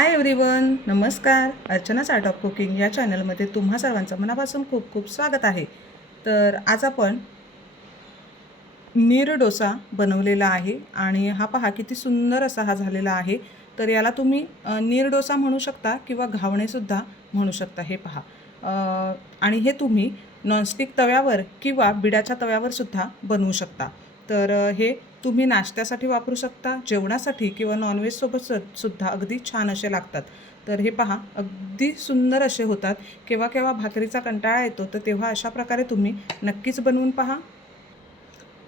Hi everyone नमस्कार. Archana art of cooking या चॅनलमध्ये तुम्हा सर्वांचं मनापासून खूप खूप स्वागत आहे. तर आज आपण नीर डोसा बनवलेला आहे आणि हा पहा किती सुंदर असा हा झालेला आहे. तर याला तुम्ही नीर डोसा म्हणू शकता किंवा घावणेसुद्धा म्हणू शकता हे पहा. आणि हे तुम्ही नॉनस्टिक तव्यावर किंवा बिडाच्या तव्यावरसुद्धा बनवू शकता. तर हे तुम्ही नाश्त्यासाठी वापरू शकता जेवणासाठी किंवा नॉनव्हेजसोबत सुद्धा अगदी छान असे लागतात. तर हे पहा अगदी सुंदर असे होतात. केव्हा केव्हा भाकरीचा कंटाळा येतो तर तेव्हा अशा प्रकारे तुम्ही नक्कीच बनवून पहा.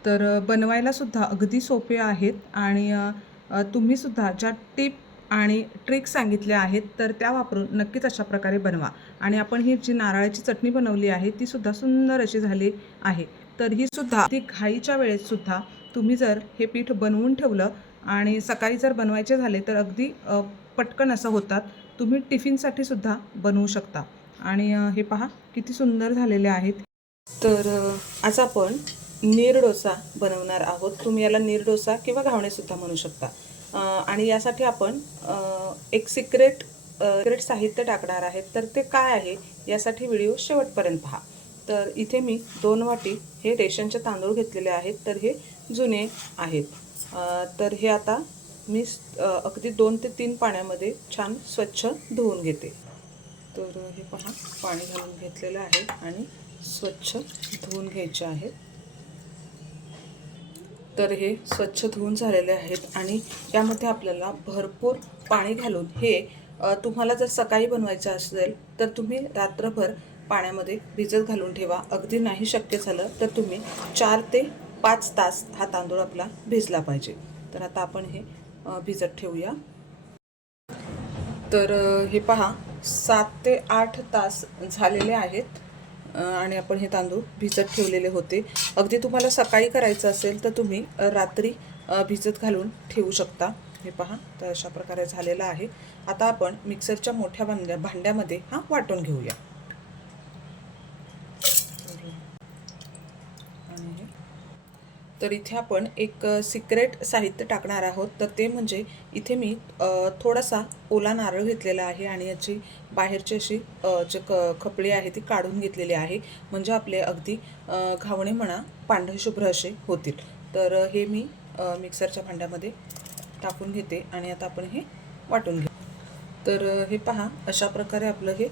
तर बनवायला बनवायलासुद्धा अगदी सोपे आहेत आणि तुम्ही सुद्धा तुम्हीसुद्धा ज्या टिप आणि ट्रिक सांगितल्या आहेत तर त्या वापरून नक्कीच अशा प्रकारे बनवा. आणि आपण ही जी नारळाची चटणी बनवली आहे ती सुद्धा सुंदर अशी झाली आहे. तरीही सुद्धा ती घाईच्या वेळेस सुद्धा तुम्ही जर हे पीठ बनवून ठेवलं आणि सकाळी जर बनवायचे झाले तर अगदी पटकन असं होतात. तुम्ही टिफिनसाठी सुद्धा बनवू शकता. आणि हे पहा किती सुंदर झालेले आहेत. तर आज आपण नीर डोसा बनवणार आहोत. तुम्ही याला नीर डोसा किंवा घावणेसुद्धा म्हणू शकता. आणि यासाठी आपण एक सिक्रेट सिक्रेट साहित्य टाकणार आहेत. तर ते काय आहे? यासाठी व्हिडिओ शेवटपर्यंत पहा. तर इथे मी दोन वाटी हे रेशनचे तांदूळ घेतलेले आहेत तर हे जुने आहेत. तर हे आता मी अगदी दोन ते तीन पाण्यामध्ये छान स्वच्छ धुवून घेते. तर हे पहा पाणी घालून घेतलेलं आहे आणि स्वच्छ धुवून घ्यायचे आहेत तर हे स्वच्छ धुवून झालेले आहेत आणि यामध्ये आपल्याला भरपूर पाणी घालून हे तुम्हाला जर सकाळी बनवायचं असेल तर तुम्ही रात्रभर पाण्यामध्ये भिजत घालून ठेवा. अगदी नाही शक्य झालं तर तुम्ही चार ते पाच तास हा तांदूळ आपला भिजला पाहिजे. तर आता आपण हे भिजत ठेवूया. तर हे पहा सात ते आठ तास झालेले आहेत आणि आपण हे तांदूळ भिजत ठेवलेले होते. अगदी तुम्हाला सकाळी करायचं असेल तर तुम्ही रात्री भिजत घालून ठेवू शकता. हे पहा तर अशा प्रकारे झालेलं आहे. आता आपण मिक्सरच्या मोठ्या भांड्या भांड्यामध्ये हा वाटून घेऊया आणि हे तर इथे आपण एक सिक्रेट साहित्य टाकणार आहोत. तर ते म्हणजे इथे मी थोडासा ओला नारळ घेतलेला आहे आणि याची बाहेरची अशी जे क खपळी आहे ती काढून घेतलेली आहे. म्हणजे आपले अगदी घावणे म्हणा पांढरे शुभ्र असे होतील. तर हे मी मिक्सरच्या भांड्यामध्ये टाकून घेते आणि आता आपण हे वाटून घेऊ. तर हे पहा अशा प्रकारे आपलं हे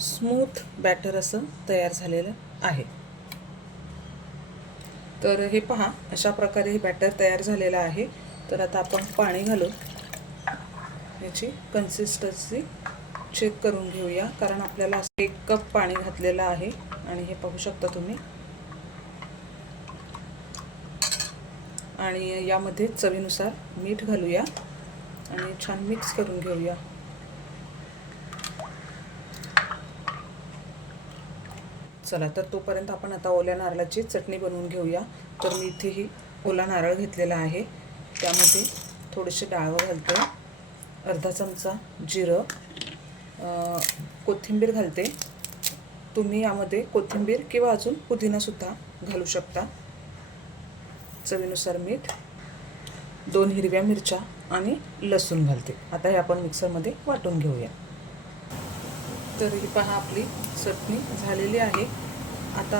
स्मूथ बॅटर असं तयार झालेलं आहे. तर हे पहा अशा प्रकारे हे बॅटर तयार झालेलं आहे. तर आता आपण पाणी घालून याची कन्सिस्टन्सी चेक करून घेऊया. कारण आपल्याला एक कप पाणी घातलेलं आहे. आणि हे पाहू शकता तुम्ही. आणि यामध्ये चवीनुसार मीठ घालूया. आणि छान मिक्स करून घेऊया. चला तर तोपर्यंत आपण आता ओल्या नारळाची चटणी बनवून घेऊया. तर मी इथेही ओला नारळ घेतलेला आहे. त्यामध्ये थोडेसे डाळ घालते. अर्धा चमचा जिरं. कोथिंबीर घालते. तुम्ही यामध्ये कोथिंबीर किंवा अजून पुदिनासुद्धा घालू शकता. चवीनुसार मीठ दोन हिरव्या मिरच्या आणि लसूण घालते. आता हे आपण मिक्सरमध्ये वाटून घेऊया. तर ही पहा आपली चटणी झालेली आहे. आता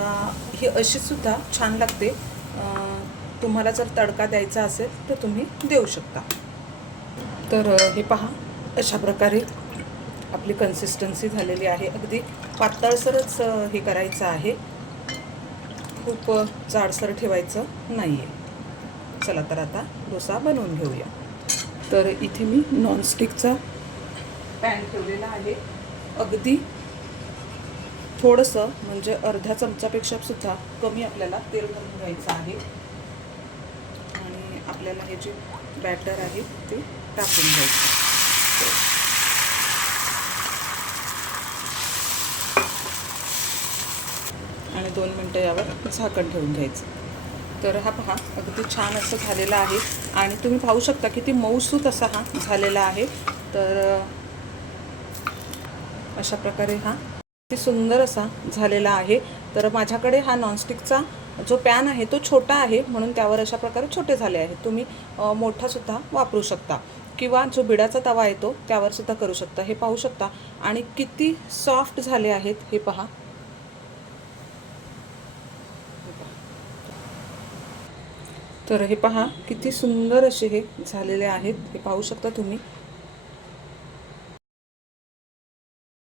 ही अशीसुद्धा छान लागते. तुम्हाला जर तडका द्यायचा असेल तर तुम्ही देऊ शकता. तर हे पहा अशा प्रकारे आपली कन्सिस्टन्सी झालेली आहे. अगदी पातळसरच हे करायचं आहे. खूप जाडसर ठेवायचं नाही आहे चला तर आता डोसा बनवून घेऊया. तर इथे मी नॉनस्टिकचा पॅन ठेवलेला आहे. अगदी थोडंसं म्हणजे अर्ध्या चमचापेक्षा सुद्धा कमी आपल्याला तेल घालून घ्यायचं आहे. आणि आपल्याला हे जे बॅटर आहे ते टाकून घ्यायचं आणि दोन मिनटं यावर झाकण ठेवून घ्यायचं. तर हा पहा अगदी छान असं झालेला आहे. आणि तुम्ही पाहू शकता की ती मऊसूत असा हा झालेला आहे. तर अशा प्रकारे हा अति सुंदर असा झालेला आहे. तर माझ्याकडे हा नॉनस्टिकचा जो पॅन आहे तो छोटा आहे म्हणून त्यावर अशा प्रकारे छोटे झाले आहेत. तुम्ही मोठासुद्धा वापरू शकता. किंवा जो बिडाचा तवा येतो त्यावरसुद्धा करू शकता. हे पाहू शकता. आणि किती सॉफ्ट झाले आहेत हे पहा. तर हे पहा किती सुंदर असे हे झालेले आहेत. हे पाहू शकता तुम्ही.